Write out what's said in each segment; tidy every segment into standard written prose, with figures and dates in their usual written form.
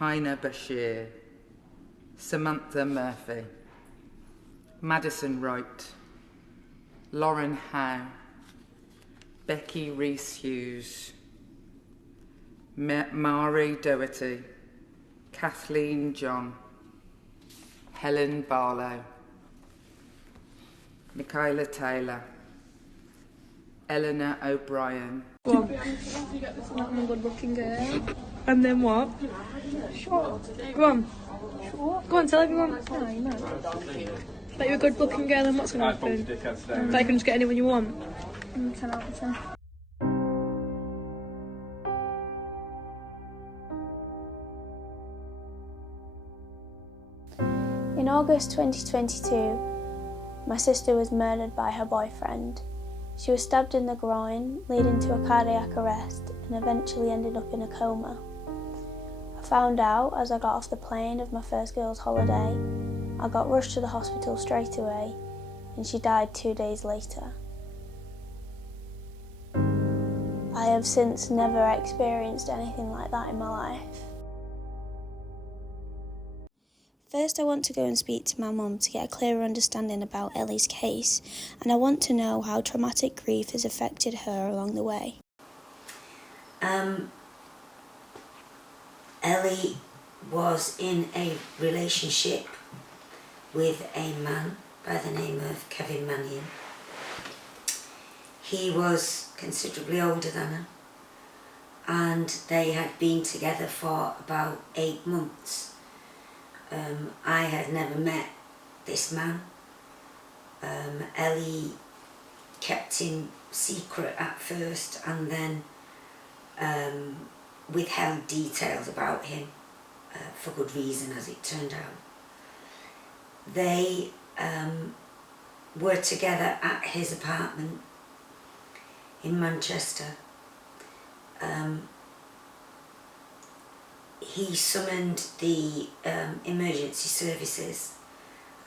Haina Bashir, Samantha Murphy, Madison Wright, Lauren Howe, Becky Rees-Hughes, Mari Doherty, Kathleen John, Helen Barlow, Michaela Taylor, Eleanor O'Brien. Go on. I'm a good looking girl. And then what? Short. Go on. Short. Go on, tell everyone. No, you know. That you're a good looking girl and what's going to happen? That you can just get anyone you want. 10 out of 10. In August 2022, my sister was murdered by her boyfriend. She was stabbed in the groin, leading to a cardiac arrest, and eventually ended up in a coma. I found out as I got off the plane of my first girls' holiday. I got rushed to the hospital straight away, and she died 2 days later. I have since never experienced anything like that in my life. First, I want to go and speak to my mum to get a clearer understanding about Ellie's case, and I want to know how traumatic grief has affected her along the way. Ellie was in a relationship with a man by the name of Kevin Mannion. He was considerably older than her, and they had been together for about 8 months. I had never met this man. Ellie kept him secret at first and then withheld details about him for good reason, as it turned out. They were together at his apartment in Manchester. He summoned the emergency services,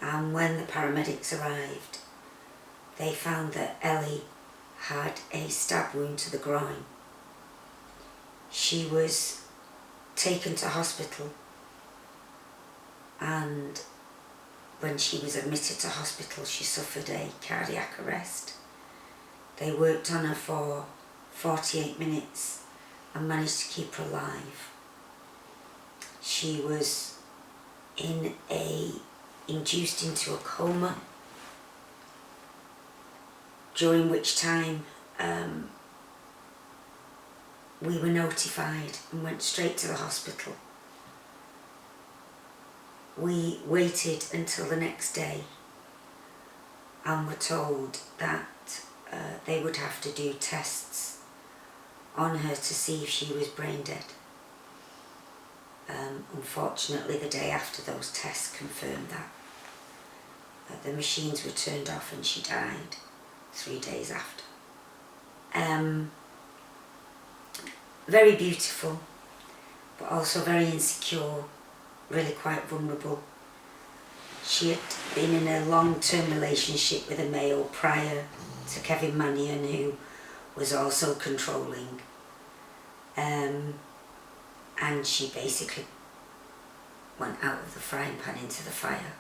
and when the paramedics arrived, they found that Ellie had a stab wound to the groin. She was taken to hospital, and when she was admitted to hospital, she suffered a cardiac arrest. They worked on her for 48 minutes and managed to keep her alive. She was induced into a coma, during which time we were notified and went straight to the hospital. We waited until the next day and were told that they would have to do tests on her to see if she was brain dead. Unfortunately, the day after, those tests confirmed that. The machines were turned off and she died 3 days after. Very beautiful, but also very insecure, really quite vulnerable. She had been in a long-term relationship with a male prior to Kevin Mannion, who was also controlling. And she basically went out of the frying pan into the fire.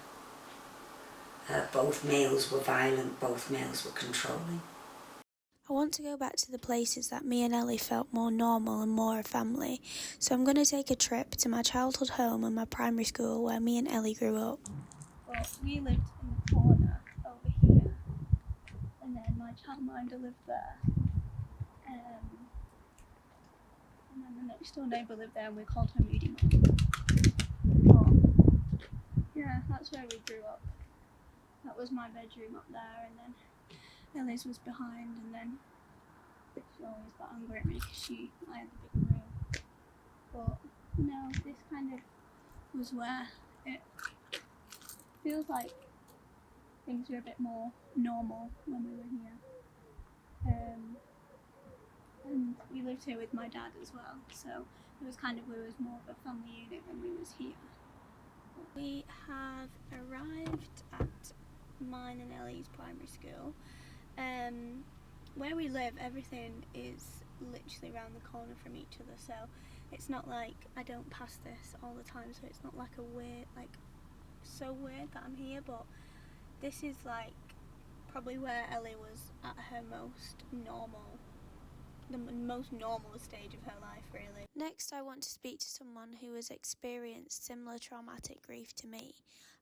Both males were violent, both males were controlling. I want to go back to the places that me and Ellie felt more normal and more a family, so I'm going to take a trip to my childhood home and my primary school where me and Ellie grew up. Well, we lived in the corner over here, and then my childminder lived there. And then the next door neighbour lived there and we called her Moody Mum. But yeah, that's where we grew up. That was my bedroom up there, and then Ellie's was behind, and then she always got angry at me because I had the bigger room. But no, this kind of was where it feels like things were a bit more normal when we were here. And we lived here with my dad as well, so it was kind of, we was more of a family unit when we was here. We have arrived at mine and Ellie's primary school. Where we live, everything is literally around the corner from each other, so It's not like I don't pass this all the time, so it's not like a weird, like, so weird that I'm here, but this is like probably where Ellie was at her most normal, the most normal stage of her life, really. Next, I want to speak to someone who has experienced similar traumatic grief to me.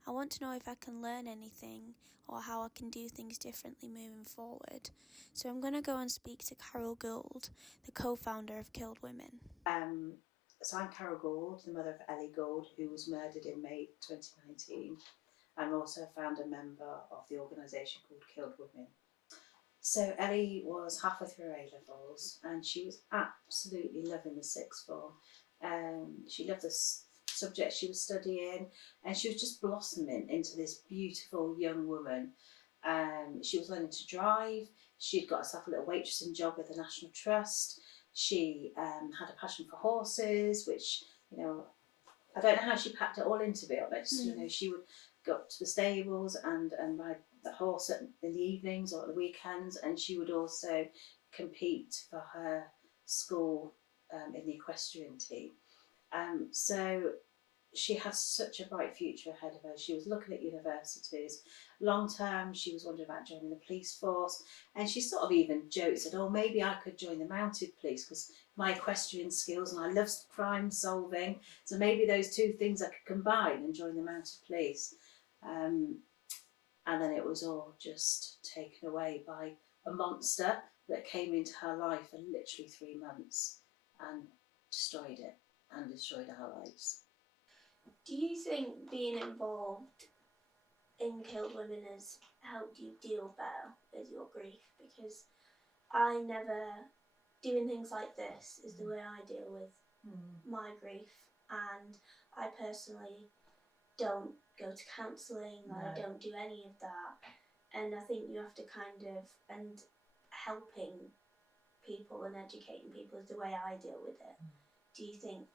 I want to know if I can learn anything or how I can do things differently moving forward. So I'm going to go and speak to Carol Gould, the co-founder of Killed Women. So I'm Carol Gould, the mother of Ellie Gould, who was murdered in May 2019. I'm also a founder member of the organisation called Killed Women. So Ellie was halfway through her A-levels and she was absolutely loving the sixth form. She loved the subject she was studying and she was just blossoming into this beautiful young woman. She was learning to drive. She'd got herself a little waitressing job with the National Trust. She had a passion for horses, which, you know, I don't know how she packed it all in, to be honest. You know, she would go up to the stables and ride the horse in the evenings or at the weekends, and she would also compete for her school in the equestrian team. So she had such a bright future ahead of her. She was looking at universities. Long term, she was wondering about joining the police force, and she sort of even joked, said, oh, maybe I could join the mounted police because my equestrian skills and I love crime solving, so maybe those two things I could combine and join the mounted police. And then it was all just taken away by a monster that came into her life in literally 3 months and destroyed it and destroyed our lives. Do you think being involved in Killed Women has helped you deal better with your grief? Because doing things like this is the way I deal with my grief, and I personally don't go to counselling, I don't do any of that, and I think you have to and helping people and educating people is the way I deal with it. Do you think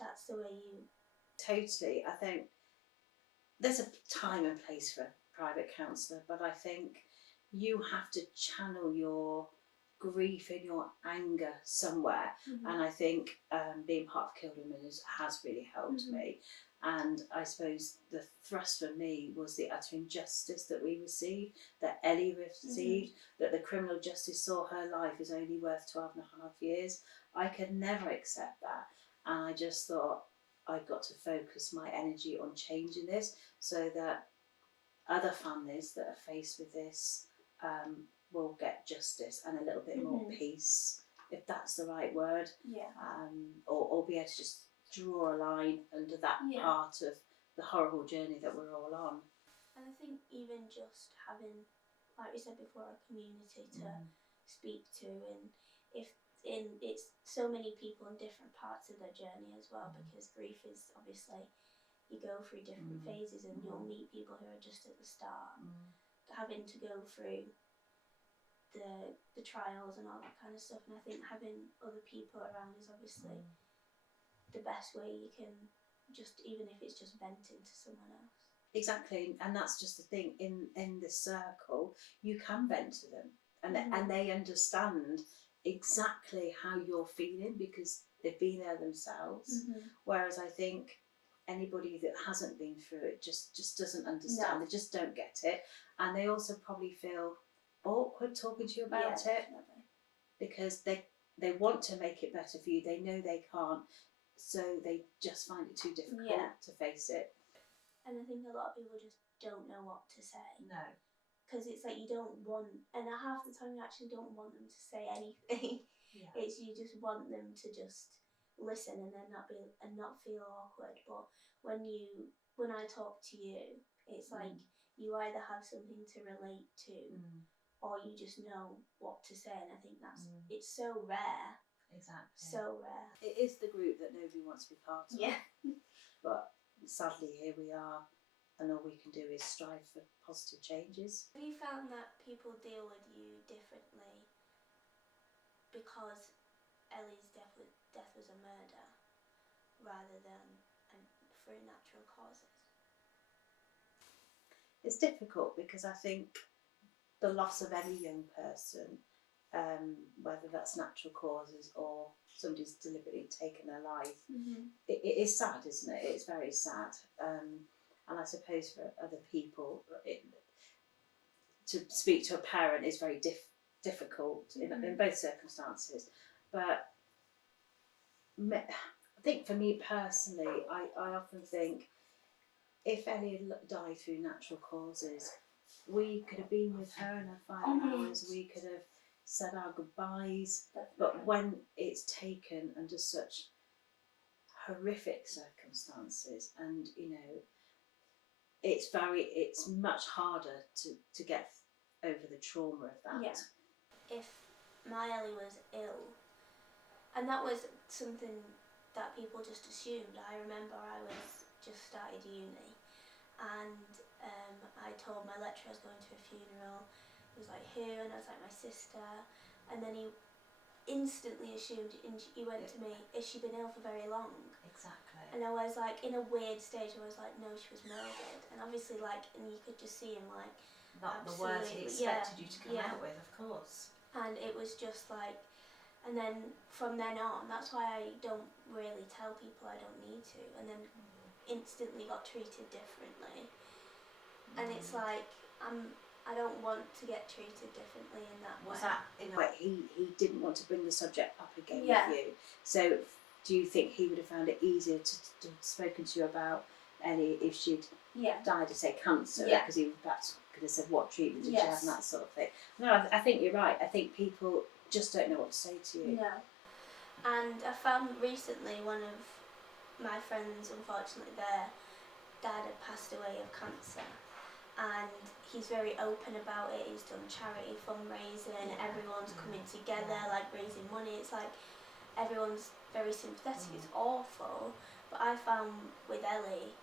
that's the way you... Totally. I think there's a time and place for a private counsellor, but I think you have to channel your grief and your anger somewhere. And I think being part of Killed Women has really helped me. And I suppose the thrust for me was the utter injustice that we received, that Ellie received, that the criminal justice saw her life is only worth 12.5 years. I could never accept that. And I just thought I've got to focus my energy on changing this so that other families that are faced with this will get justice and a little bit more peace, if that's the right word. Or be able to just draw a line under that part of the horrible journey that we're all on. And I think even just having, like we said before, a community to speak to, and it's so many people in different parts of their journey as well, because grief is obviously, you go through different phases and you'll meet people who are just at the start, having to go through the trials and all that kind of stuff. And I think having other people around is obviously the best way you can, just even if it's just venting to someone else. Exactly, and that's just the thing, in this circle you can vent to them, and they understand exactly how you're feeling because they've been there themselves. Whereas I think anybody that hasn't been through it just doesn't understand. They just don't get it, and they also probably feel awkward talking to you about it. Definitely. Because they want to make it better for you, they know they can't, so they just find it too difficult to face it. And I think a lot of people just don't know what to say. No. Because it's like you don't want, and half the time you actually don't want them to say anything. It's you just want them to just listen and then not feel awkward. But when I talk to you, it's like you either have something to relate to, or you just know what to say. And I think it's so rare. Exactly. So rare. It is the group that nobody wants to be part of. Yeah. But sadly, here we are, and all we can do is strive for positive changes. Have you found that people deal with you differently because Ellie's death was a murder rather than through natural causes? It's difficult because I think the loss of any young person whether that's natural causes or somebody's deliberately taken their life. Mm-hmm. It is sad, isn't it? It's very sad. And I suppose for other people, to speak to a parent is very difficult in both circumstances. But I think for me personally, I often think if Ellie had died through natural causes, we could have been with her in her final hours, we could have said our goodbyes. But when it's taken under such horrific circumstances, and you know, it's much harder to get over the trauma of that. Yeah. If my Ellie was ill, and that was something that people just assumed. I remember I was just started uni, and I told my lecturer I was going to a funeral. He was like, who? And I was like, my sister. And then he instantly assumed, and he went to me, has she been ill for very long? Exactly. And I was like, in a weird stage, I was like, no, she was murdered. And obviously, like, and you could just see him, like, Not the words he expected you to come out with, of course. and it was just like, and then from then on, that's why I don't really tell people I don't need to, and then instantly got treated differently. And it's like, I don't want to get treated differently in that way. Was that in a way he didn't want to bring the subject up again Yeah. with you? So do you think he would have found it easier to have spoken to you about Ellie if she'd Yeah. died of, say, cancer? Yeah. Because he perhaps could have said, what treatment did you have, Yes. and that sort of thing. No, I think you're right. I think people just don't know what to say to you. Yeah. And I found recently one of my friends, unfortunately, their dad had passed away of cancer. And he's very open about it. He's done charity fundraising, everyone's coming together, like raising money. It's like everyone's very sympathetic. It's awful. But I found with Ellie,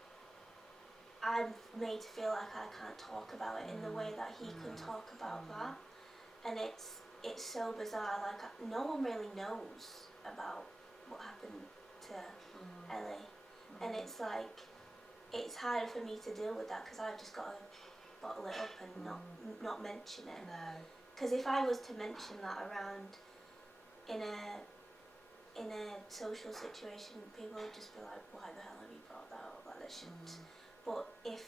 I'm made to feel like I can't talk about it in the way that he can talk about that. And it's so bizarre. Like, no one really knows about what happened to Ellie. And it's like, it's harder for me to deal with that because I've just got to bottle it up and not mention it. No. Because if I was to mention that around in a social situation, people would just be like, why the hell have you brought that up? Like, that shouldn't. But if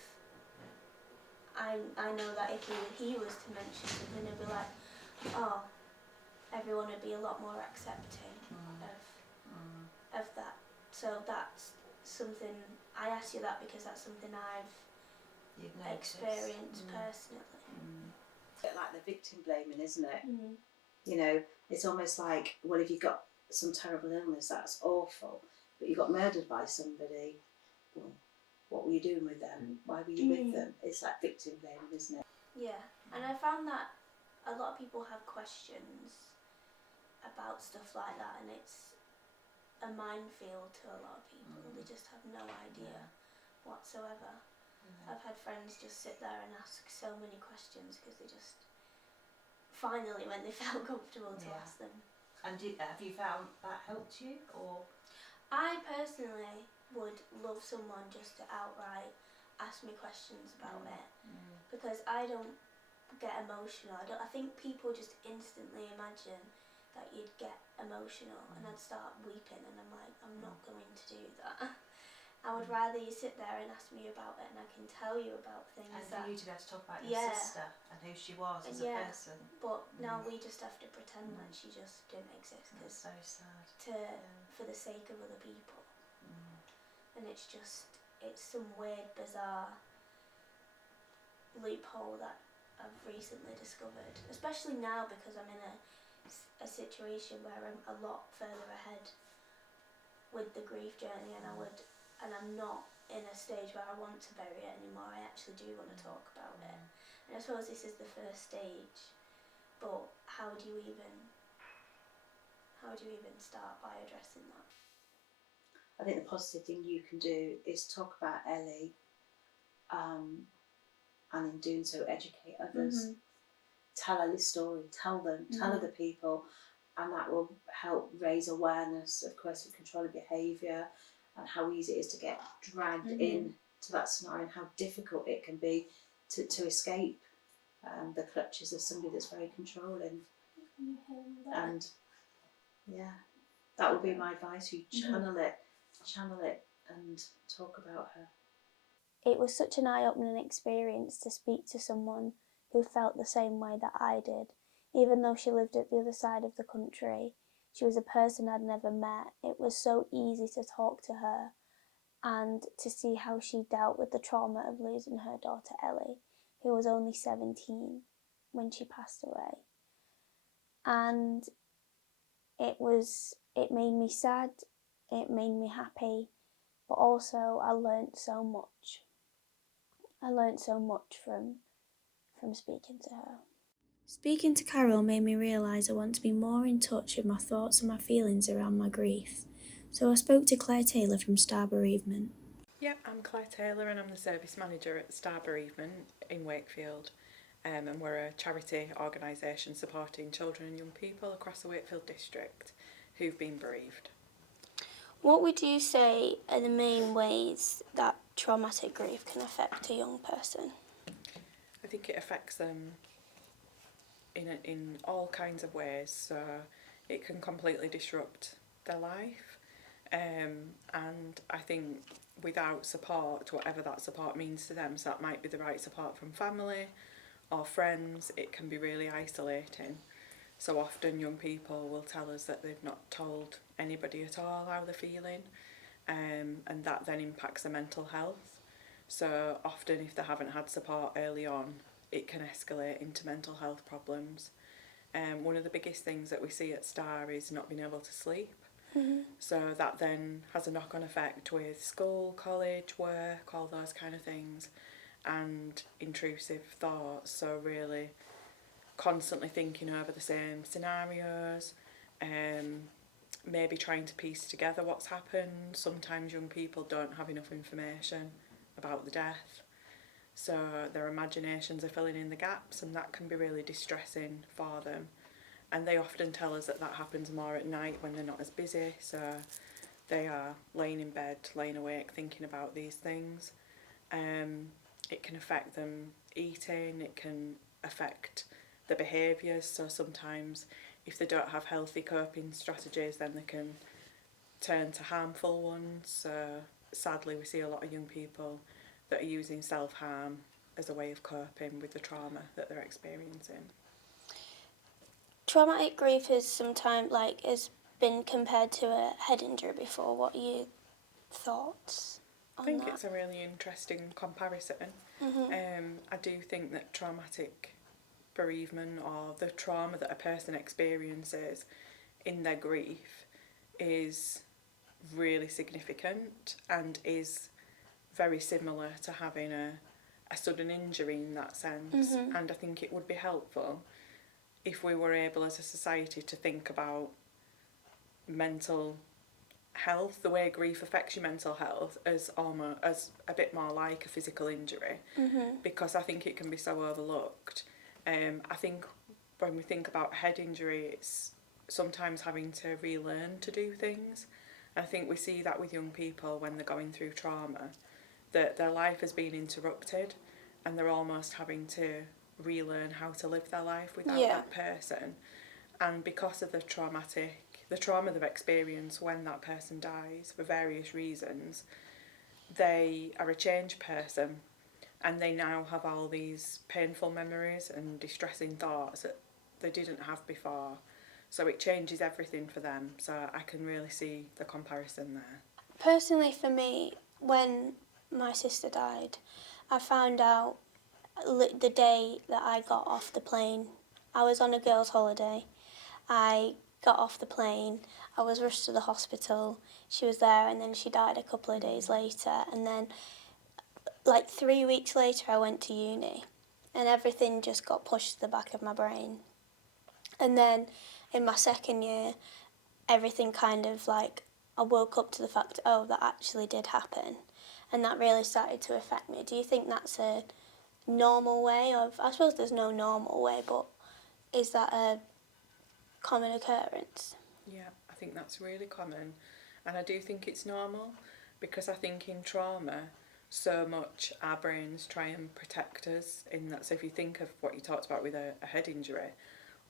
I know that if he was to mention something, they'd be like, oh, everyone would be a lot more accepting of that. So that's something, I ask you that because that's something I've experienced personally. A bit like the victim blaming, isn't it? You know, it's almost like, well, if you've got some terrible illness, that's awful, but you got murdered by somebody, well, what were you doing with them? Why were you with them? It's like victim blaming, isn't it? Yeah, and I found that a lot of people have questions about stuff like that, and it's a minefield to a lot of people. They just have no idea whatsoever. I've had friends just sit there and ask so many questions because they just finally, when they felt comfortable to ask them. And have you found that helped you, or? I personally would love someone just to outright ask me questions about it, because I don't get emotional. I think people just instantly imagine that you'd get emotional and I'd start weeping, and I'm like, I'm not going to do that. I would rather you sit there and ask me about it, and I can tell you about things. And that, for you to be able to talk about your sister and who she was as a person. But now we just have to pretend like she just didn't exist, That's so sad. for the sake of other people. And it's some weird, bizarre loophole that I've recently discovered, especially now because I'm in a situation where I'm a lot further ahead with the grief journey, and I'm not in a stage where I want to bury it anymore. I actually do want to talk about it, and I suppose this is the first stage. But how do you even start by addressing that? I think the positive thing you can do is talk about Ellie, and in doing so educate others. Tell Ellie's story, tell other people, and that will help raise awareness of coercive controlling behaviour and how easy it is to get dragged in to that scenario, and how difficult it can be to escape the clutches of somebody that's very controlling. And yeah, that would be my advice. You channel it and talk about her. It was such an eye-opening experience to speak to someone who felt the same way that I did. Even though she lived at the other side of the country, she was a person I'd never met. It was so easy to talk to her and to see how she dealt with the trauma of losing her daughter Ellie, who was only 17 when she passed away. And it made me sad, it made me happy, but also I learnt so much. I learnt so much from speaking to her. Speaking to Carol made me realise I want to be more in touch with my thoughts and my feelings around my grief. So I spoke to Claire Taylor from Star Bereavement. Yep, I'm Claire Taylor and I'm the service manager at Star Bereavement in Wakefield. And we're a charity organisation supporting children and young people across the Wakefield district who've been bereaved. What would you say are the main ways that traumatic grief can affect a young person? I think it affects them in all kinds of ways, so it can completely disrupt their life, and I think without support, whatever that support means to them, so that might be the right support from family or friends, it can be really isolating. So often young people will tell us that they've not told anybody at all how they're feeling, and that then impacts their mental health. So often if they haven't had support early on, it can escalate into mental health problems. One of the biggest things that we see at Star is not being able to sleep. Mm-hmm. So that then has a knock-on effect with school, college, work, all those kind of things, and intrusive thoughts. So really constantly thinking over the same scenarios, maybe trying to piece together what's happened. Sometimes young people don't have enough information about the death, so their imaginations are filling in the gaps, and that can be really distressing for them. And they often tell us that that happens more at night when they're not as busy, so they are laying in bed, laying awake, thinking about these things. It can affect them eating, it can affect their behaviours, so sometimes if they don't have healthy coping strategies, then they can turn to harmful ones. So sadly we see a lot of young people that are using self-harm as a way of coping with the trauma that they're experiencing. Traumatic grief is sometimes has been compared to a head injury before. What are your thoughts on I think that? it's a really interesting comparison. Mm-hmm. I do think that traumatic bereavement, or the trauma that a person experiences in their grief, is really significant and is very similar to having a sudden injury in that sense. Mm-hmm. And I think it would be helpful if we were able as a society to think about mental health, the way grief affects your mental health, as almost as a bit more like a physical injury, Mm-hmm. because I think it can be so overlooked. I think when we think about a head injury, it's sometimes having to relearn to do things. I think we see that with young people when they're going through trauma, that their life has been interrupted and they're almost having to relearn how to live their life without that person. And because of the trauma they've experienced when that person dies for various reasons, they are a changed person, and they now have all these painful memories and distressing thoughts that they didn't have before. So it changes everything for them. So I can really see the comparison there. Personally, for me, when my sister died, I found out the day that I got off the plane. I was on a girls' holiday. I got off the plane. I was rushed to the hospital. She was there, and then she died a couple of days later. And then, 3 weeks later, I went to uni, and everything just got pushed to the back of my brain. And then in my second year, everything kind of I woke up to the fact, oh, that actually did happen. And that really started to affect me. Do you think that's a normal way of, I suppose there's no normal way, but is that a common occurrence? Yeah, I think that's really common. And I do think it's normal, because I think in trauma, so much our brains try and protect us in that. So if you think of what you talked about with a head injury,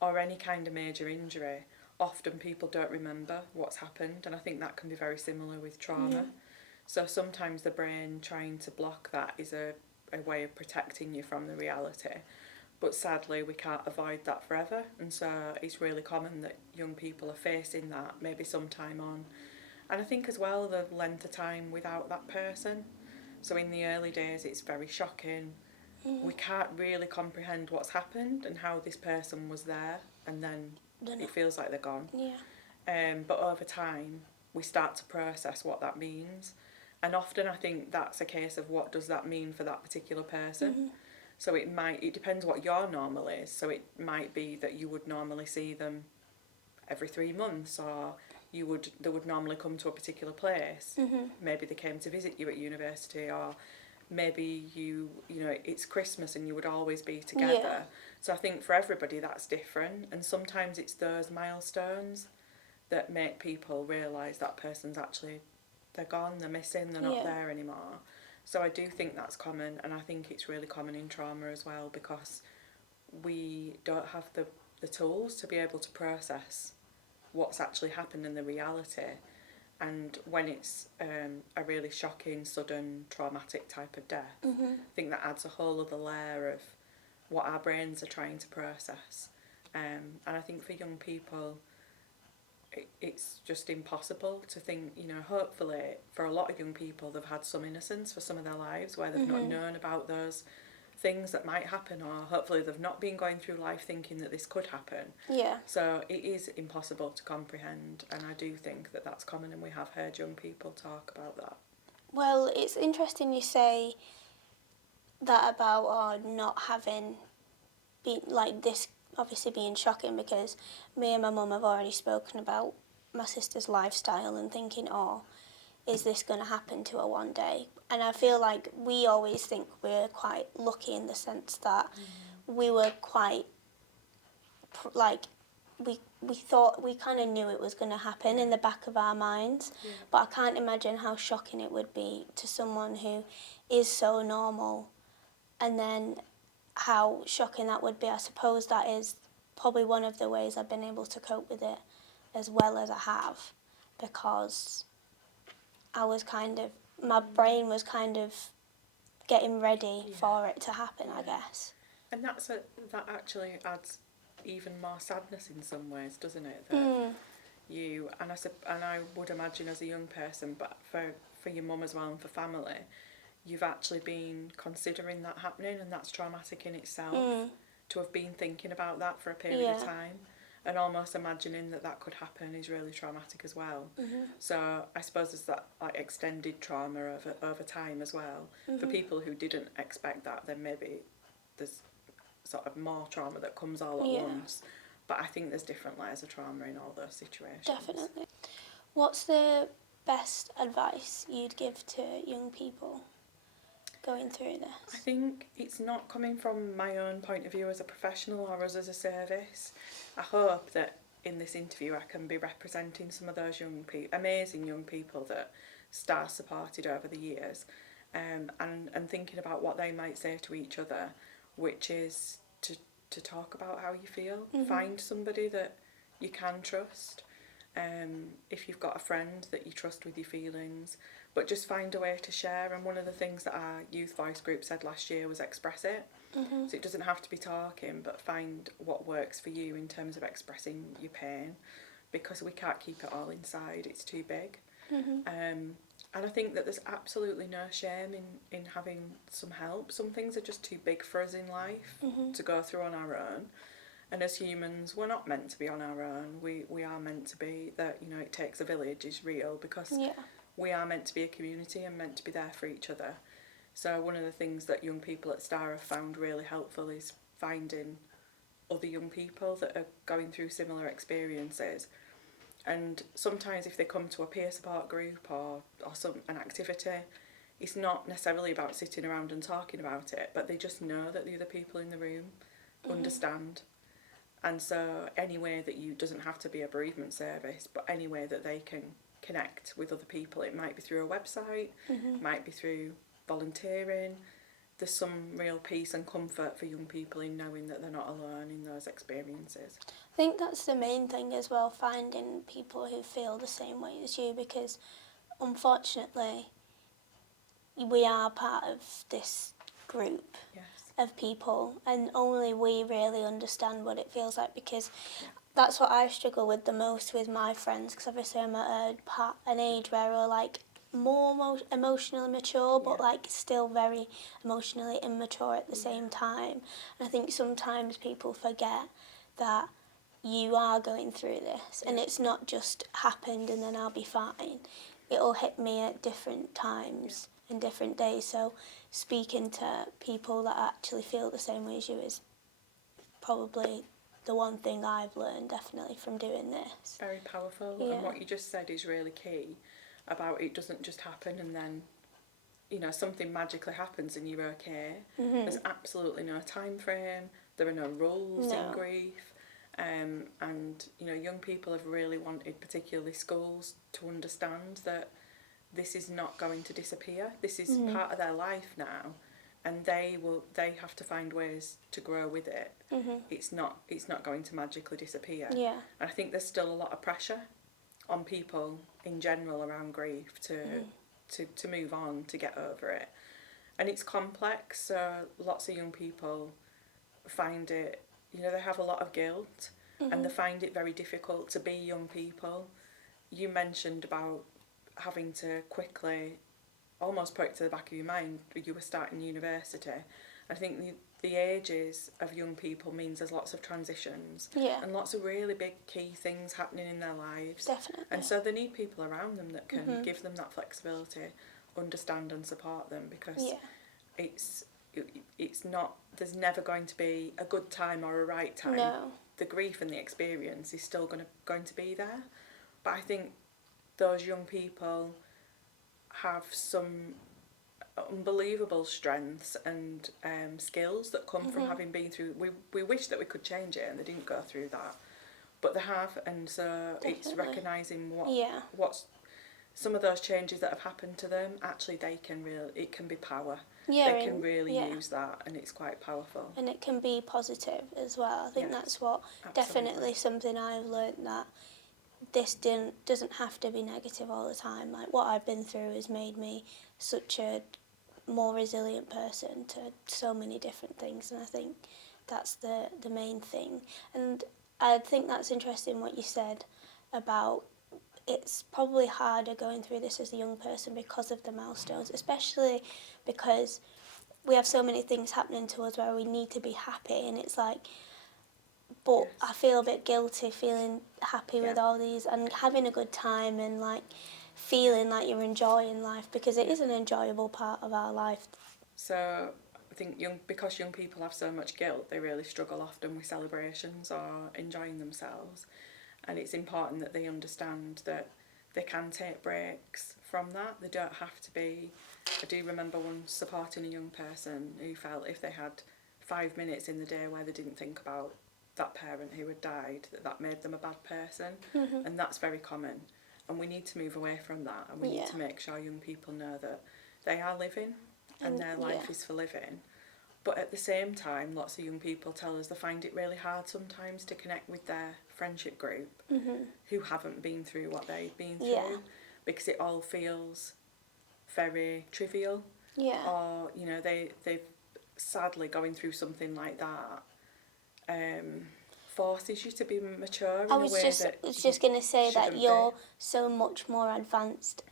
or any kind of major injury, often people don't remember what's happened, and I think that can be very similar with trauma. So sometimes the brain trying to block that is a way of protecting you from the reality. But sadly, we can't avoid that forever, and so it's really common that young people are facing that maybe some time on. And I think as well the length of time without that person. So in the early days, it's very shocking. We can't really comprehend what's happened and how this person was there, and then it feels like they're gone. But over time, we start to process what that means. And often I think that's a case of what does that mean for that particular person. So it depends what your normal is. So it might be that you would normally see them every 3 months, or they would normally come to a particular place. Maybe they came to visit you at university, or maybe you know it's Christmas and you would always be together. So I think for everybody that's different, and sometimes it's those milestones that make people realise that person's actually, they're gone, they're missing, they're not there anymore. So I do think that's common, and I think it's really common in trauma as well, because we don't have the tools to be able to process what's actually happened in the reality. And when it's a really shocking, sudden, traumatic type of death, I think that adds a whole other layer of what our brains are trying to process. And I think for young people, it's just impossible to think, you know, hopefully for a lot of young people, they've had some innocence for some of their lives where they've not known about those things that might happen, or hopefully they've not been going through life thinking that this could happen. So it is impossible to comprehend, and I do think that that's common, and we have heard young people talk about that. Well, it's interesting you say that about not having been like this, obviously being shocking, because me and my mum have already spoken about my sister's lifestyle and thinking, is this going to happen to her one day? And I feel like we always think we're quite lucky in the sense that we were quite, we thought, we kind of knew it was going to happen in the back of our minds. But I can't imagine how shocking it would be to someone who is so normal, and then how shocking that would be. I suppose that is probably one of the ways I've been able to cope with it as well as I have, because I was my brain was kind of getting ready for it to happen, I guess. And that actually adds even more sadness in some ways, doesn't it? That you, and I would imagine as a young person, but for your mum as well and for family, you've actually been considering that happening, and that's traumatic in itself. To have been thinking about that for a period of time and almost imagining that could happen is really traumatic as well. So I suppose there's that like extended trauma over time as well. For people who didn't expect that, then maybe there's sort of more trauma that comes all at once. But I think there's different layers of trauma in all those situations. Definitely. What's the best advice you'd give to young people going through this? I think it's not coming from my own point of view as a professional or us as a service. I hope that in this interview I can be representing some of those amazing young people that STAR supported over the years, and thinking about what they might say to each other, which is to talk about how you feel. Find somebody that you can trust. If you've got a friend that you trust with your feelings, but just find a way to share. And one of the things that our youth voice group said last year was express it. So it doesn't have to be talking, but find what works for you in terms of expressing your pain, because we can't keep it all inside, it's too big. And I think that there's absolutely no shame in having some help. Some things are just too big for us in life to go through on our own. And as humans, we're not meant to be on our own. We are meant to be, that, you know, it takes a village is real, because we are meant to be a community and meant to be there for each other. So one of the things that young people at STAR have found really helpful is finding other young people that are going through similar experiences. And sometimes if they come to a peer support group or an activity, it's not necessarily about sitting around and talking about it, but they just know that the other people in the room understand. And so any way that you, doesn't have to be a bereavement service, but any way that they can connect with other people, it might be through a website, it might be through volunteering. there's some real peace and comfort for young people in knowing that they're not alone in those experiences. I think that's the main thing as well, finding people who feel the same way as you, because unfortunately we are part of this group Yes. of people, and only we really understand what it feels like, because that's what I struggle with the most with my friends, because obviously I'm at an age where we're like more emotionally mature, but like still very emotionally immature at the same time. And I think sometimes people forget that you are going through this, and it's not just happened and then I'll be fine. It'll hit me at different times and different days. So speaking to people that actually feel the same way as you is probably the one thing I've learned definitely from doing this. Very powerful. Yeah. And what you just said is really key about it doesn't just happen and then, you know, something magically happens and you're okay. There's absolutely no time frame. There are no rules in grief. And, you know, young people have really wanted, particularly schools, to understand that this is not going to disappear. This is part of their life now, and they have to find ways to grow with it. It's not going to magically disappear. Yeah. And I think there's still a lot of pressure on people in general around grief to move on, to get over it. And it's complex, so lots of young people find it, you know, they have a lot of guilt and they find it very difficult to be young people. You mentioned about having to quickly almost put it to the back of your mind when you were starting university. I think the ages of young people means there's lots of transitions and lots of really big key things happening in their lives. Definitely. And so they need people around them that can give them that flexibility, understand and support them, because it's not, there's never going to be a good time or a right time. No. The grief and the experience is still going to be there. But I think those young people have some unbelievable strengths and skills that come from having been through. We wish that we could change it and they didn't go through that, but they have, and so it's recognising what's some of those changes that have happened to them. Actually, it can be power. They can really use that, and it's quite powerful. And it can be positive as well. I think that's what definitely something I've learned, that this doesn't have to be negative all the time. Like what I've been through has made me such a more resilient person to so many different things, and I think that's the main thing. And I think that's interesting what you said about it's probably harder going through this as a young person because of the milestones, especially because we have so many things happening to us where we need to be happy, and it's like, but I feel a bit guilty feeling happy with all these and having a good time and like feeling like you're enjoying life, because it is an enjoyable part of our life. So I think because young people have so much guilt, they really struggle often with celebrations or enjoying themselves. And it's important that they understand that they can take breaks from that. They don't have to be. I do remember once supporting a young person who felt if they had 5 minutes in the day where they didn't think about that parent who had died, that made them a bad person. And that's very common. And we need to move away from that, and we need to make sure young people know that they are living and their life is for living. But at the same time, lots of young people tell us they find it really hard sometimes to connect with their friendship group who haven't been through what they've been through, because it all feels very trivial. Or, you know, they've sadly going through something like that forces you to be mature in a way that I was just going to say that you're so much more advanced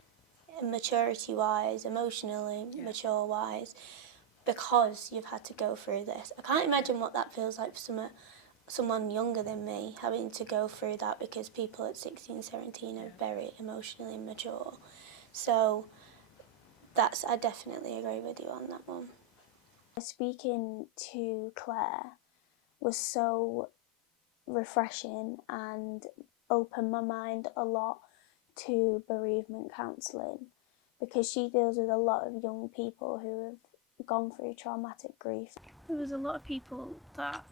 maturity-wise, emotionally mature-wise, because you've had to go through this. I can't imagine what that feels like for someone younger than me, having to go through that, because people at 16, 17 are very emotionally immature. So I definitely agree with you on that one. Speaking to Claire was so refreshing and opened my mind a lot to bereavement counselling, because she deals with a lot of young people who have gone through traumatic grief. There was a lot of people that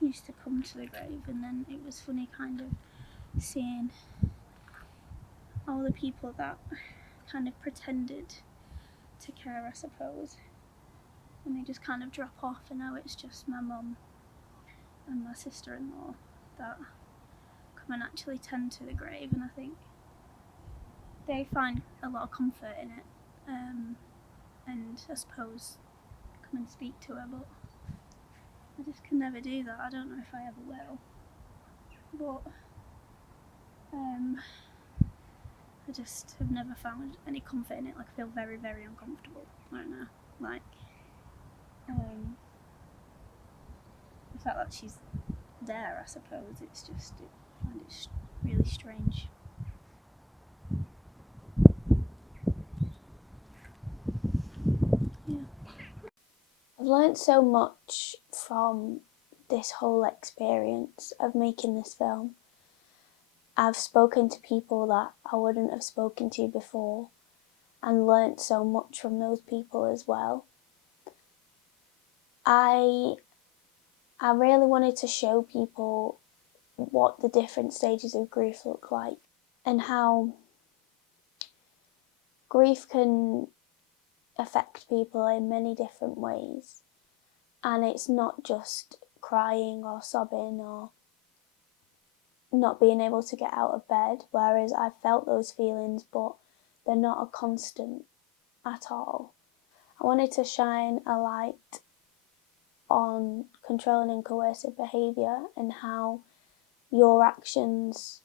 used to come to the grave, and then it was funny kind of seeing all the people that kind of pretended to care, I suppose. and they just kind of drop off, and now it's just my mum and my sister-in-law that come and actually tend to the grave, and I think they find a lot of comfort in it, and I suppose come and speak to her, but I just can never do that. I don't know if I ever will, but I just have never found any comfort in it. Like, I feel very, very uncomfortable. I don't know, like the fact that she's there, I suppose, it's just, I find it really strange. Yeah. I've learnt so much from this whole experience of making this film. I've spoken to people that I wouldn't have spoken to before and learnt so much from those people as well. I really wanted to show people what the different stages of grief look like and how grief can affect people in many different ways. And it's not just crying or sobbing or not being able to get out of bed, whereas I've felt those feelings, but they're not a constant at all. I wanted to shine a light on controlling and coercive behaviour and how your actions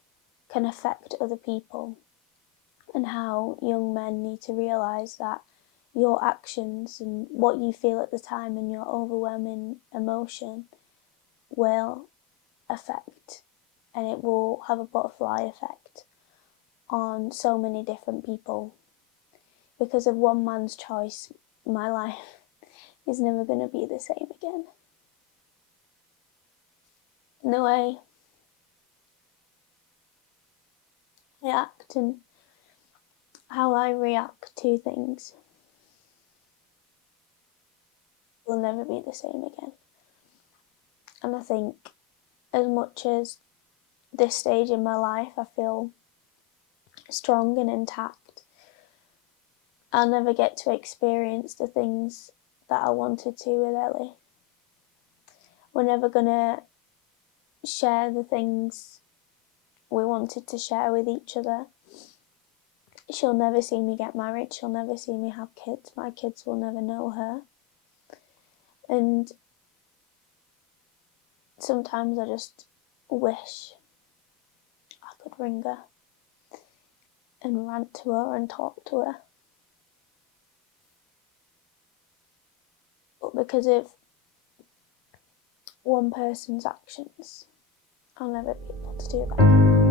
can affect other people, and how young men need to realise that your actions and what you feel at the time and your overwhelming emotion will affect, and it will have a butterfly effect on so many different people. Because of one man's choice, my life is never going to be the same again. The way I act and how I react to things will never be the same again. And I think as much as this stage in my life I feel strong and intact, I'll never get to experience the things that I wanted to with Ellie. We're never gonna share the things we wanted to share with each other. She'll never see me get married, she'll never see me have kids, my kids will never know her. And sometimes I just wish I could ring her and rant to her and talk to her. But because of one person's actions, I'll never be able to do that.